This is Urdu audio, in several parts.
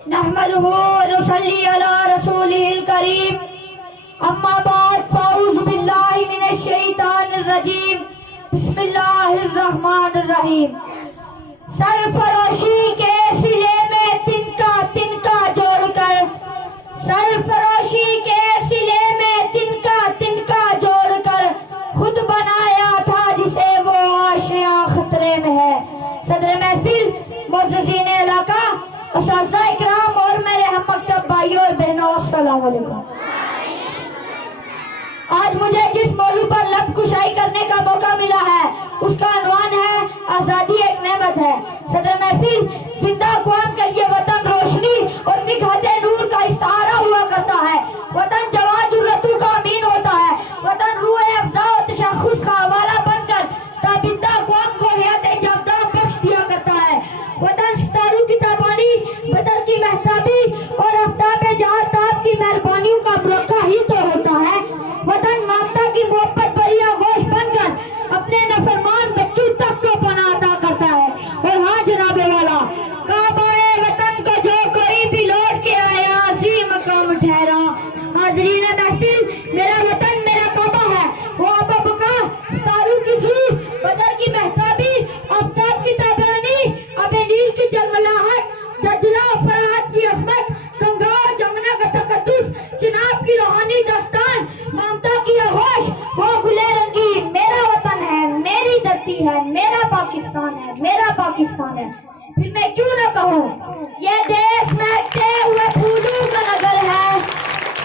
نحمده ونصلي على رسوله الكريم اما بعد فاعوذ باللہ من الشیطان الرجیم بسم اللہ الرحمن الرحیم سرفراشی کے سلے میں تنکا جوڑ کر سرفراشی کے سلے میں تنکا جوڑ کر خود بنایا تھا جسے وہ آشیاں خطرے میں ہے۔ صدر محفل، معززین علاقہ، اساتذہ اکرام اور میرے ہم مکتب بھائیوں اور بہنوں، السلام علیکم۔ آج مجھے جس موضوع پر لب کشائی کرنے کا موقع ملا ہے اس کا عنوان ہے آزادی ایک نعمت ہے۔ صدر محفل، زندہ اقوام کے لیے وطن روشنی اور نگہت نور کا استعارہ ہوا کرتا ہے۔ وطن جوان جرتوں کا امین ہوتا ہے۔ وطن روح افزا و تشخص کا حوالہ بن کر تابندہ اقوام کو حیات جاوداں بخش دیا کرتا ہے۔ وطن ستاروں کی تابانی، بدر کی مہتابی اور آفتاب جہاں تاب کی مہربانیوں کا برقع ہی تو ہوتا ہے۔ وطن ممتا کی محبت بری آغوش بن کر اپنے نافرمان بچوں تک کو پناہ عطا کرتا ہے۔ اور ہاں جناب والا، کعبہ وطن کو جو کوئی بھی لوٹ کے آیا عظیم مقام ٹھہرا۔ حاضرین محفل، میرا وطن میرا کعبہ ہے، وہ آبا بقا، ستاروں کی جھوٹ، بدر کی مہتابی، آفتاب کی تابانی، آب نیل کی جلملاہٹ، دجلہ و فراحت کی عظمت، گنگا اور جمنا کا تقدس، چناب کی روحانی داستان، ممتا کی آغوش، وہ گلے رنگین میرا وطن ہے، میری دھرتی ہے، میرا پاکستان ہے، میرا پاکستان ہے۔ پھر میں کیوں نہ کہوں، یہ دیش مہکتے ہوئے پھولوں کا نگر ہے،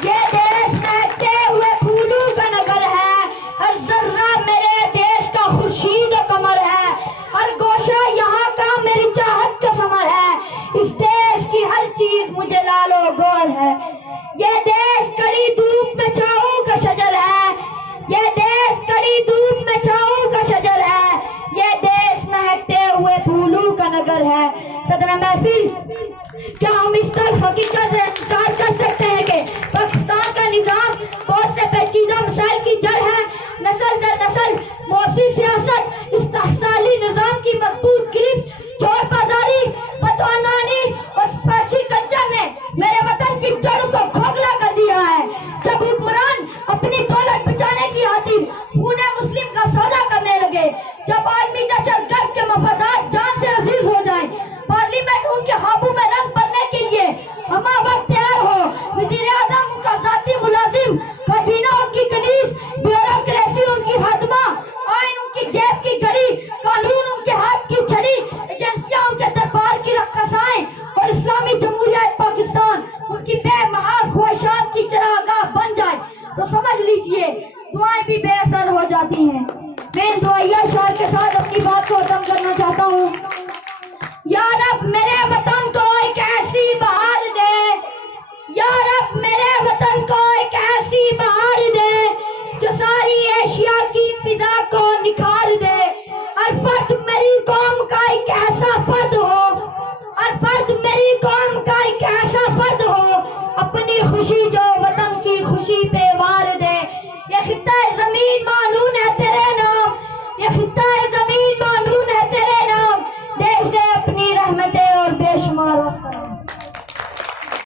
یہ دیش مہکتے ہوئے پھولوں کا نگر ہے، ہر ذرہ میرے دیش کا خورشید و قمر ہے، ہر گوشہ یہاں کا میری چاہت کا ثمر ہے، اس دیش کی ہر چیز مجھے لال و گول ہے۔ یہ دیش کڑی دھوپ میں چھاؤں کا شجر ہے، یہ دیش کڑی دھوپ میں چھاؤں کا شجر ہے، یہ دیش مہکتے ہوئے پھولوں کا نگر ہے۔ صدر محفل، کیا ہم اس طرح حقیقت سے انکار کر سکتے ہیں کہ پاکستان کا نظام بہت سے پیچیدہ مسائل کی جڑ ہے؟ نسل در نسل موثر سیاست، استحصالی نظام کی مضبوط گرفت، چور بازاری، بدعنوانی اور سفارشی کلچر نے میرے وطن کی جڑوں کو کھوکھلا کر دیا ہے۔ جب حکمران اپنی دولت بچانے کی خاطر خون مسلم کا سودا کرنے لگے، جب عالمی دہشت گرد کے مفادات جان سے عزیز ہو جائیں، پارلیمنٹ ان کے قابو میں رنگ بھرنے کے لیے ہمہ وقت تیار ہو، وزیر اعظم ان کا ذاتی ملازم، کابینہ ان کی کنیز، بیوروکریسی ان کی خادمہ، آئین ان کی جیب کی گھڑی، قانون ان کے ہاتھ کی چھڑی، ایجنسیاں ان کے دربار کی رقصائیں اور اسلامی جمہوریہ پاکستان ان کی بے محاذ خواہشات کی چراگاہ بن جائے تو سمجھ لیجئے دعائیں بھی بے اثر ہو جاتی ہیں۔ میں ان دعائیہ اشعار کے ساتھ اپنی بات کو ختم کرنا چاہتا ہوں۔